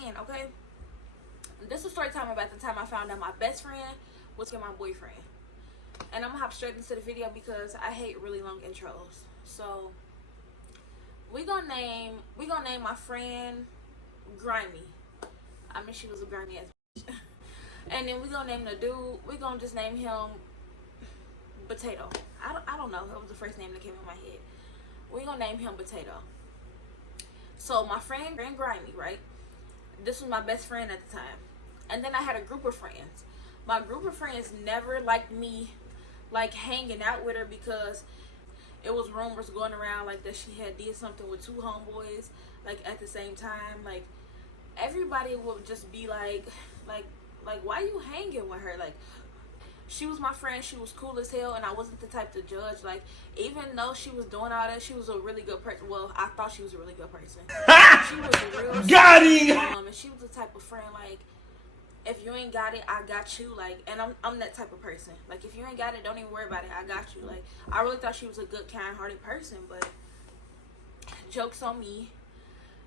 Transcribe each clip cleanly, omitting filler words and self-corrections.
man, okay? This was story time about the time I found out my best friend was my boyfriend. And I'm gonna hop straight into the video because I hate really long intros. So we gonna name my friend Grimy. I mean, she was a grimy ass bitch. And then we gonna name the dude. We gonna just name him Potato. I don't know. That was the first name that came in my head. We gonna name him Potato. So my friend Grimy, right? This was my best friend at the time. And then I had a group of friends. My group of friends never liked me like hanging out with her because it was rumors going around like that she had did something with two homeboys like at the same time. Like everybody would just be like why you hanging with her? Like she was my friend, she was cool as hell, and I wasn't the type to judge. Like even though she was doing all that, she was a really good person. Well, I thought she was a really good person. She was a real got him. And she was the type of friend like, if you ain't got it, I got you. Like, and I'm that type of person. Like, if you ain't got it, don't even worry about it. I got you. Like, I really thought she was a good, kind-hearted person, but jokes on me.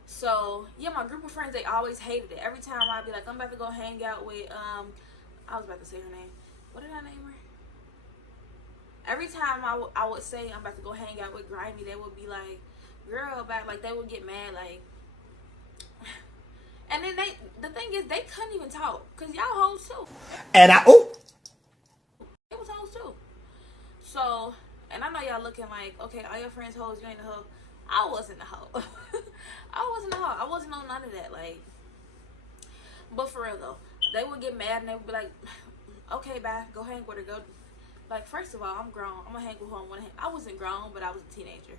So yeah, my group of friends, they always hated it. Every time I'd be like, I'm about to go hang out with I was about to say her name. What did I name her? Every time I would say I'm about to go hang out with Grimy, they would be like, girl, back. Like they would get mad, like. And then the thing is, they couldn't even talk because y'all hoes too. And it was hoes too. So, and I know y'all looking like, okay, all your friends hoes, you ain't a hoe. I wasn't a hoe. I wasn't a hoe. I wasn't on none of that. Like, but for real though, they would get mad and they would be like, okay, bye, go hang with her. Go. Like, first of all, I'm grown. I'm gonna hang with who I wanna hang. I wasn't grown, but I was a teenager.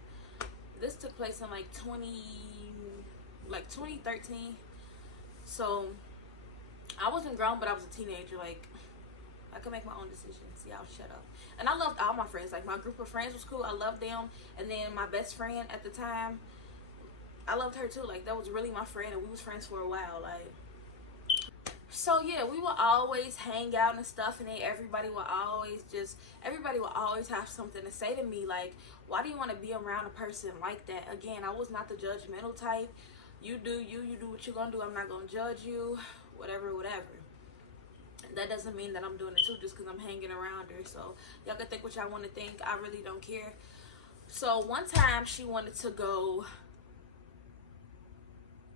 This took place in like 2013. So I wasn't grown, but I was a teenager. Like I could make my own decisions. Y'all shut up. And I loved all my friends. Like my group of friends was cool. I loved them. And then my best friend at the time, I loved her too. Like that was really my friend, and we was friends for a while. Like, so yeah, we would always hang out and stuff, and then everybody would always have something to say to me. Like, why do you want to be around a person like that? Again, I was not the judgmental type. You do what you're gonna do. I'm not gonna judge you, whatever. That doesn't mean that I'm doing it too just because I'm hanging around her. So y'all can think what y'all want to think. I really don't care. So one time she wanted to go.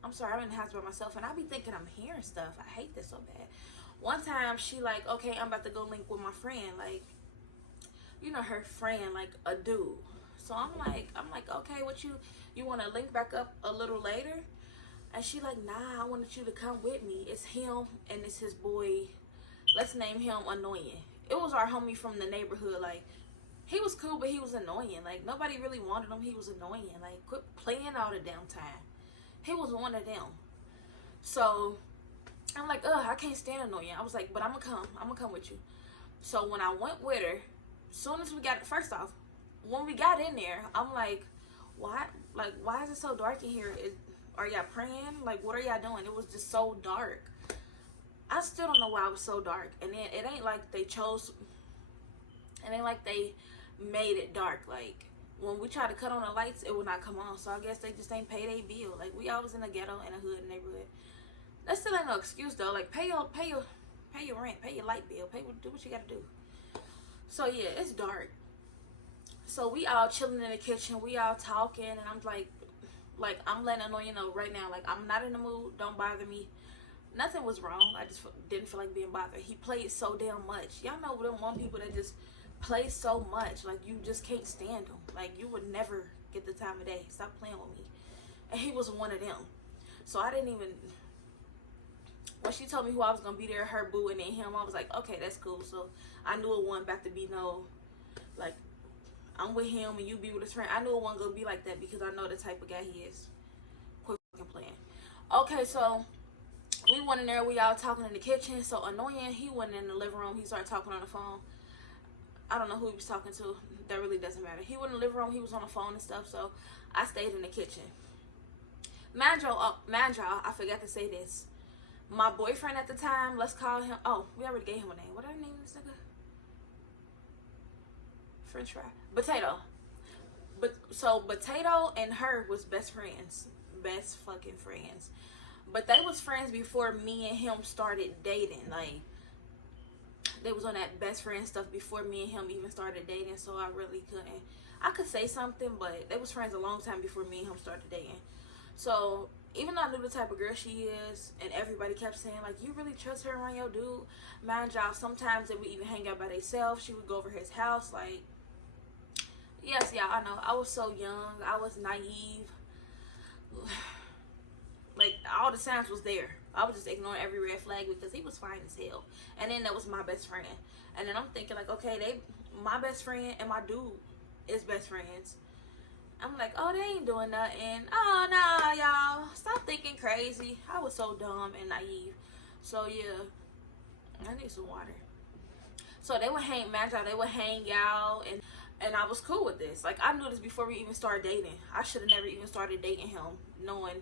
I'm sorry, I'm in the house by myself, and I be thinking I'm hearing stuff. I hate this so bad. One time she like, okay, I'm about to go link with my friend, like, you know, her friend, like a dude. So I'm like, okay, what you want to link back up a little later? And she like, nah, I wanted you to come with me. It's him and it's his boy. Let's name him Annoying. It was our homie from the neighborhood. Like, he was cool, but he was annoying. Like, nobody really wanted him. He was annoying. Like, quit playing all the damn time. He was one of them. So I'm like, I can't stand Annoying. I was like, but I'm gonna come with you. So when I went with her, soon as we got, first off, when we got in there, I'm like, why is it so dark in here? Are y'all praying? Like, what are y'all doing? It was just so dark. I still don't know why it was so dark. And then it ain't like they made it dark. Like, when we try to cut on the lights, it would not come on. So I guess they just ain't pay their bill. Like, we always in a ghetto, in a hood neighborhood. That still ain't no excuse though. Like, pay your rent, pay your light bill, do what you gotta do. So yeah, it's dark. So we all chilling in the kitchen, we all talking, and I'm like I'm letting Annoying know right now, like, I'm not in the mood, don't bother me. Nothing was wrong, I just didn't feel like being bothered. He played so damn much. Y'all know them one people that just play so much, like you just can't stand them. Like, you would never get the time of day. Stop playing with me. And he was one of them. So I didn't even, when she told me who I was gonna be there, her boo and then him, I was like, okay, that's cool. So I knew it wasn't about to be no, like, I'm with him and you be with his friend. I knew it wasn't gonna be like that because I know the type of guy he is. Quit fucking playing. Okay, so we went in there, we all talking in the kitchen. So Annoying, he went in the living room, he started talking on the phone. I don't know who he was talking to. That really doesn't matter. He went in the living room, he was on the phone and stuff, so I stayed in the kitchen. Mind y'all, I forgot to say this. My boyfriend at the time, let's call him, oh, we already gave him a name. What did I name this nigga? French fry. Potato. But so Potato and her was best friends. Best fucking friends. But they was friends before me and him started dating. Like, they was on that best friend stuff before me and him even started dating. So I really couldn't. I could say something, but they was friends a long time before me and him started dating. So even though I knew the type of girl she is, and everybody kept saying, like, you really trust her around your dude? Mind y'all, sometimes they would even hang out by themselves. She would go over his house. Like, yes, yeah, I know. I was so young. I was naive. Like, all the signs was there. I was just ignoring every red flag because he was fine as hell. And then that was my best friend. And then I'm thinking, like, okay, my best friend and my dude is best friends. I'm like, oh, they ain't doing nothing. Oh, nah, y'all. Stop thinking crazy. I was so dumb and naive. So, yeah. I need some water. So, they would hang, man, y'all, they would hang out. And I was cool with this. Like, I knew this before we even started dating. I should have never even started dating him, knowing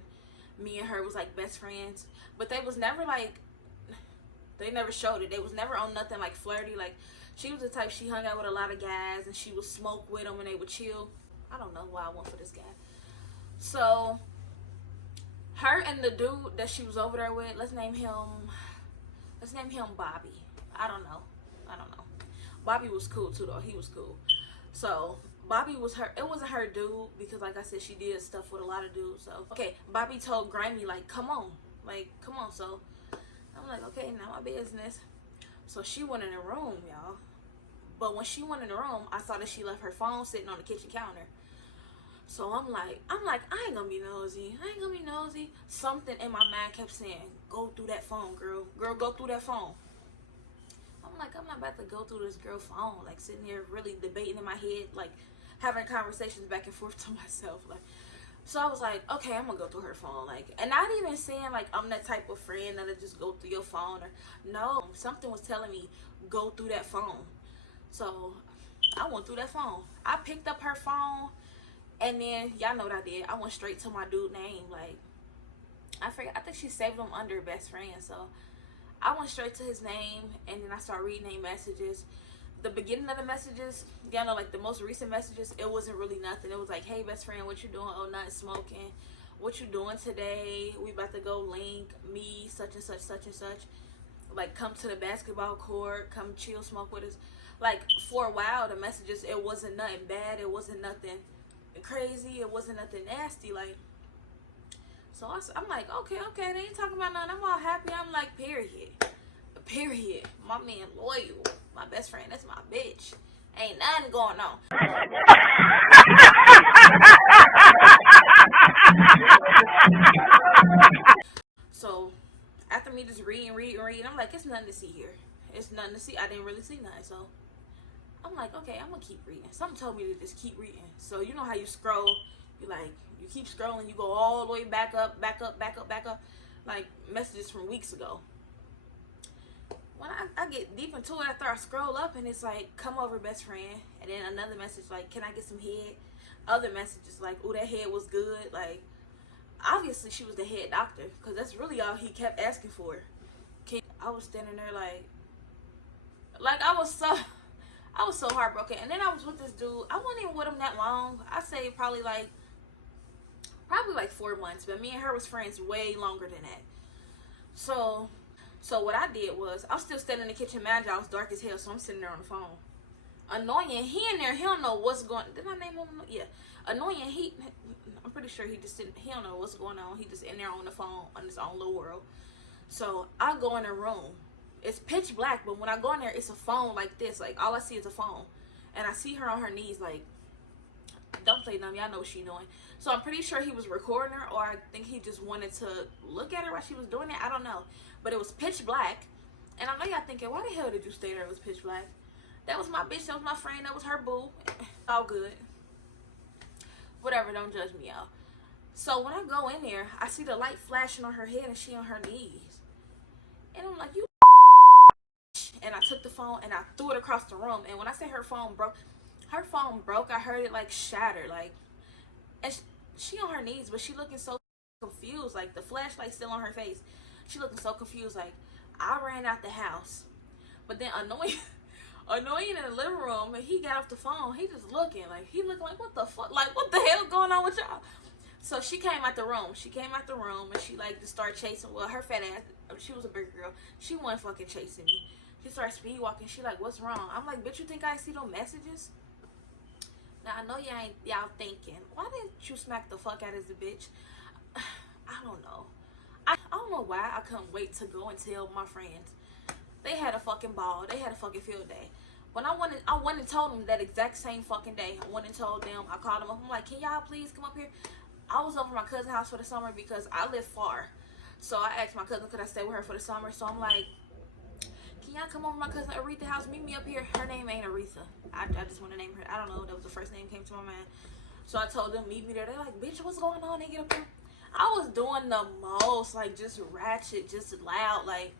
me and her was, like, best friends. But they was never, like, they never showed it. They was never on nothing, like, flirty. Like, she was the type, she hung out with a lot of guys, and she would smoke with them, and they would chill. I don't know why I went for this guy. So, her and the dude that she was over there with, let's name him Bobby. I don't know. Bobby was cool too, though. He was cool. So, Bobby was her, it wasn't her dude, because like I said, she did stuff with a lot of dudes. So, okay, Bobby told Grammy, like, come on. So, I'm like, okay, now my business. So, she went in the room, y'all. But when she went in the room, I saw that she left her phone sitting on the kitchen counter. So I'm like, I ain't gonna be nosy. Something in my mind kept saying, go through that phone, girl. Girl, go through that phone. I'm like, I'm not about to go through this girl's phone. Like, sitting here really debating in my head, like, having conversations back and forth to myself. Like, so I was like, okay, I'm gonna go through her phone. Like, and not even saying, like, I'm that type of friend that'll just go through your phone. Or, no, something was telling me, go through that phone. So I went through that phone. I picked up her phone. And then, y'all know what I did. I went straight to my dude name. Like, I think she saved him under best friend. So, I went straight to his name. And then I started reading their messages. The beginning of the messages, y'all know, like, the most recent messages, it wasn't really nothing. It was like, hey, best friend, what you doing? Oh, nothing, smoking. What you doing today? We about to go link. Me, such and such, such and such. Like, come to the basketball court. Come chill, smoke with us. Like, for a while, the messages, it wasn't nothing bad. It wasn't nothing crazy. It wasn't nothing nasty. Like, so I'm like, okay, they ain't talking about nothing. I'm all happy. I'm like, period. My man loyal. My best friend, that's my bitch. Ain't nothing going on. So after me just reading, I'm like, it's nothing to see here. It's nothing to see. I didn't really see nothing. So I'm like, okay, I'm gonna keep reading. Something told me to just keep reading. So you know how you scroll, you keep scrolling, you go all the way back up, like messages from weeks ago. When I get deep into it, after I scroll up and it's like, come over, best friend. And then another message like, can I get some head? Other messages like, ooh, that head was good. Like, obviously she was the head doctor, because that's really all he kept asking for. I was standing there like I was so heartbroken. And then I was with this dude. I wasn't even with him that long. I say probably like 4 months. But me and her was friends way longer than that. So what I did was, I'm still standing in the kitchen. Man, y'all, was dark as hell. So I'm sitting there on the phone. Annoying. He in there. He don't know what's going. Did I name him? Yeah. Annoying. I'm pretty sure he don't know what's going on. He just in there on the phone on his own little world. So I go in the room. It's pitch black, but when I go in there, it's a phone like this. Like, all I see is a phone. And I see her on her knees, like, don't play dumb. Y'all know what she doing. So I'm pretty sure he was recording her, or I think he just wanted to look at her while she was doing it. I don't know. But it was pitch black. And I know y'all thinking, why the hell did you stay there? It was pitch black. That was my bitch. That was my friend. That was her boo. All good. Whatever. Don't judge me, y'all. So when I go in there, I see the light flashing on her head and she on her knees. And I'm like, you. And I took the phone and I threw it across the room. And when I say her phone broke, I heard it like shatter. Like, and she on her knees, but she looking so confused. Like, the flashlight still on her face. She looking so confused. Like, I ran out the house. But then annoying in the living room, and he got off the phone. He just looking like, what the fuck? Like, what the hell going on with y'all? So she came out the room. She came out the room and she like just started chasing. Well, her fat ass. She was a big girl. She wasn't fucking chasing me. She started speed walking. She like, what's wrong? I'm like, bitch, you think I see no messages? Now I know y'all thinking, why didn't you smack the fuck out of the bitch? I don't know. I don't know why I couldn't wait to go and tell my friends. They had a fucking ball. They had a fucking field day. When I went and told them that exact same fucking day. I went and told them. I called them up. I'm like, can y'all please come up here? I was over at my cousin's house for the summer because I live far. So I asked my cousin, could I stay with her for the summer? So I'm like, can y'all come over to my cousin Aretha's house? Meet me up here. Her name ain't Aretha. I just want to name her. I don't know. That was the first name that came to my mind. So I told them, meet me there. They're like, bitch, what's going on? They get up here. I was doing the most, like, just ratchet, just loud, like.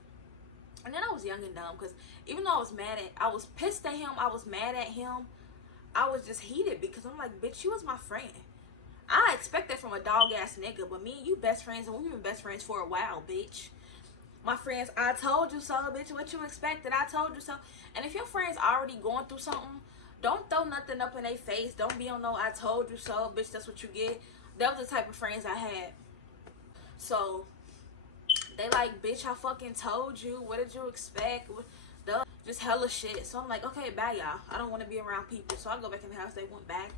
And then I was young and dumb because even though I was pissed at him, I was mad at him. I was just heated because I'm like, bitch, you was my friend. I expect that from a dog ass nigga, but me and you best friends, and we've been best friends for a while, bitch. My friends, I told you so, bitch. What you expected? I told you so. And if your friends already going through something, don't throw nothing up in their face. Don't be on no I told you so, bitch. That's what you get. That was the type of friends I had. So they like, bitch, I fucking told you. What did you expect? Just hella shit. So I'm like, okay, bye, y'all. I don't want to be around people. So I go back in the house. They went back.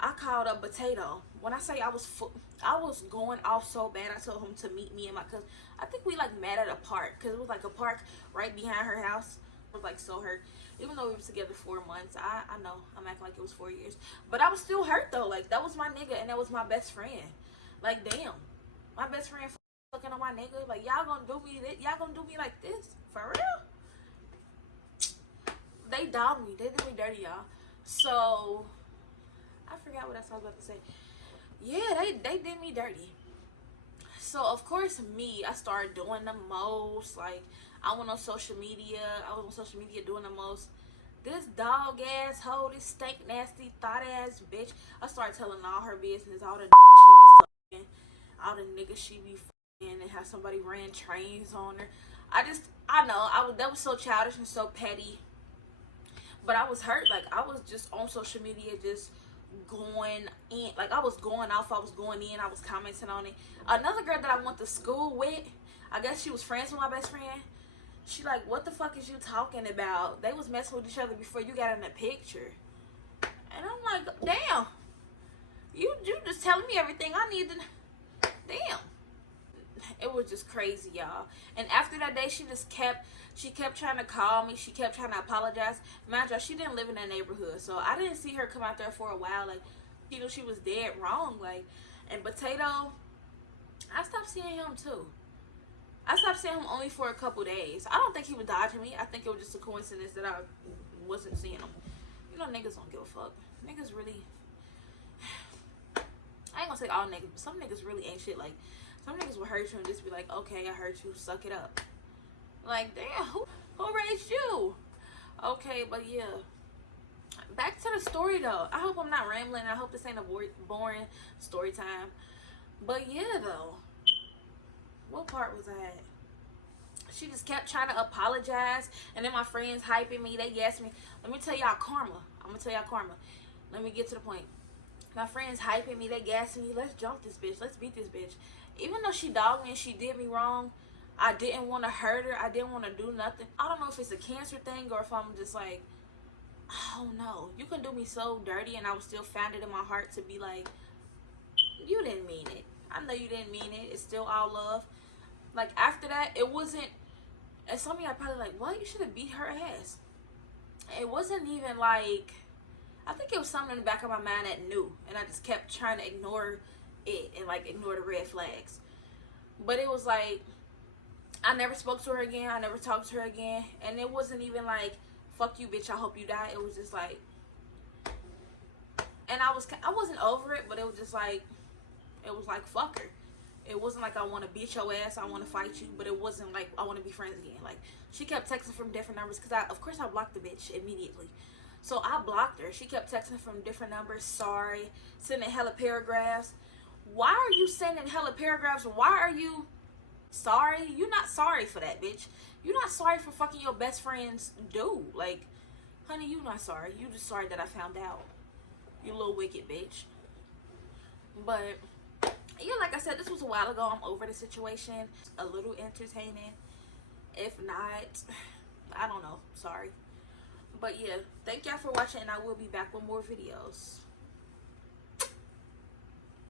I called up Potato. When I say I was going off so bad, I told him to meet me and my cousin. I think we like met at a park because it was like a park right behind her house. I was like so hurt. Even though we was together 4 months, I know I'm acting like it was 4 years, but I was still hurt though. Like that was my nigga and that was my best friend. Like damn, my best friend fucking on my nigga. Like y'all gonna do me? Y'all gonna do me like this for real? They dogged me. They did me dirty, y'all. So I forgot what else I was about to say. Yeah, they did me dirty. So of course I started doing the most. Like I went on social media. I was on social media doing the most. This dog ass hoe, this stank nasty thought ass bitch. I started telling all her business, all the she be sucking, all the niggas she be fucking, and how somebody ran trains on her. I know, that was so childish and so petty. But I was hurt. Like I was just on social media, just going in. Like I was going off. I was going in. I was commenting on it. Another girl that I went to school with, I guess she was friends with my best friend. She like, what the fuck is you talking about? They was messing with each other before you got in the picture. And I'm like, damn. You just telling me everything I need to. Damn. It was just crazy, y'all. And after that day, she kept trying to call me. She kept trying to apologize. Mind you, she didn't live in that neighborhood, so I didn't see her come out there for a while. Like, you know, she was dead wrong. Like, and Potato, I stopped seeing him too. I stopped seeing him only for a couple days. I don't think he was dodging me. I think it was just a coincidence that I wasn't seeing him. You know, niggas don't give a fuck. Niggas really, I ain't gonna say all niggas, but some niggas really ain't shit. Like, some niggas will hurt you and just be like, okay, I hurt you, suck it up. Like, damn, who raised you? Okay, but yeah. Back to the story, though. I hope I'm not rambling. I hope this ain't a boring story time. But yeah, though. What part was I at? She just kept trying to apologize. And then my friends hyping me. They asked me, let me tell y'all karma. I'm going to tell y'all karma. Let me get to the point. My friends hyping me. They gassing me. Let's jump this bitch. Let's beat this bitch. Even though she dogged me and she did me wrong, I didn't want to hurt her. I didn't want to do nothing. I don't know if it's a cancer thing or if I'm just like, oh no, you can do me so dirty and I was still found it in my heart to be like, you didn't mean it. I know you didn't mean it. It's still all love. Like after that, it wasn't, and some of y'all probably like, well, you should have beat her ass. It wasn't even like, I think it was something in the back of my mind that knew, and I just kept trying to ignore it and like ignore the red flags. But it was like, I never spoke to her again. I never talked to her again. And it wasn't even like, fuck you, bitch, I hope you die. It was just like, and I wasn't over it, but it was just like, fuck her. It wasn't like I want to beat your ass, I want to fight you, but it wasn't like I want to be friends again. Like, she kept texting from different numbers because of course I blocked the bitch immediately. So I blocked her. She kept texting from different numbers, sorry, sending hella paragraphs. Why are you sending hella paragraphs? Why are you sorry? You're not sorry for that, bitch. You're not sorry for fucking your best friend's dude. Like, honey, you not sorry. You just sorry that I found out. You little wicked bitch. But Yeah, like I said, this was a while ago. I'm over the situation. A little entertaining. If not, I don't know. Sorry. But yeah, thank y'all for watching, and I will be back with more videos.